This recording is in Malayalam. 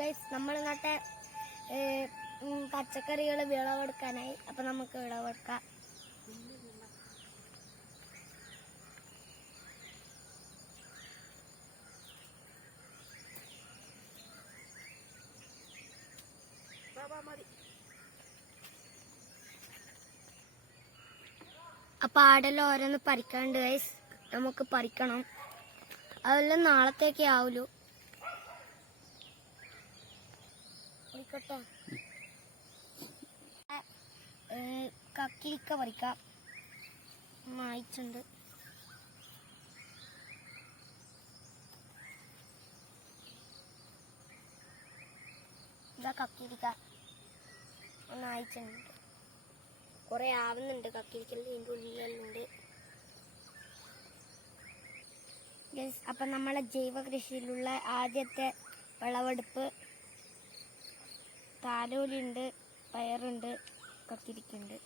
ഗൈസ് നമ്മൾ നട്ട പച്ചക്കറികൾ വിളവെടുക്കാനായി അപ്പൊ നമുക്ക് വിളവെടുക്കാം. അപ്പൊ ആടെല്ലാം ഓരോന്ന് പറിക്കാണ്ട് ഗൈസ് നമുക്ക് പറിക്കണം. അതെല്ലാം നാളത്തേക്കേ ആവുള്ളൂ. ആയിക്കോട്ടെ ഏ, കക്കിരിക്ക പറിക്കാം. മായിച്ചുണ്ട് ഇതാ കക്കിരിക്ക. ഒന്ന് അയച്ചിട്ടുണ്ട് കുറെ ആവുന്നുണ്ട് കക്കിരിക്കൽ ഇതിന്റെ ഉള്ളിലുണ്ട്. അപ്പം നമ്മളെ ജൈവ കൃഷിയിലുള്ള ആദ്യത്തെ വിളവെടുപ്പ് താലോലിയുണ്ട് പയറുണ്ട് കത്തിരിക്കുന്നുണ്ട്